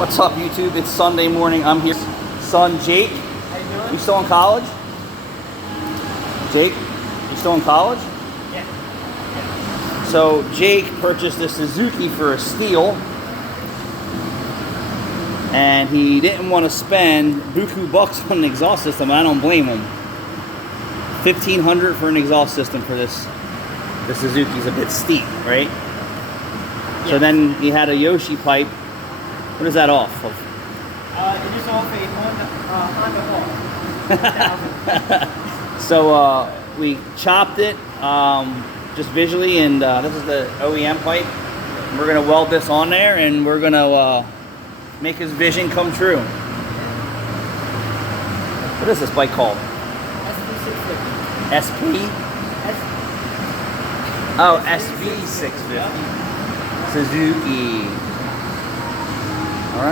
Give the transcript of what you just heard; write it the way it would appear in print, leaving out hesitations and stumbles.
What's up, YouTube? It's Sunday morning. I'm here. Son Jake, How you doing? you still in college? Jake, you still in college? Yeah. So Jake purchased a Suzuki for a steal, and he didn't want to spend buku bucks on an exhaust system. And I don't blame him. $1,500 for an exhaust system for this. The Suzuki's a bit steep, right? So Yes. then he had a Yoshi pipe. What is that off of? It is off a Honda Hawk. So we chopped it just visually, and this is the OEM pipe. We're gonna weld this on there, and we're gonna make his vision come true. What is this bike called? SV650. SP? Oh, SV650. Suzuki.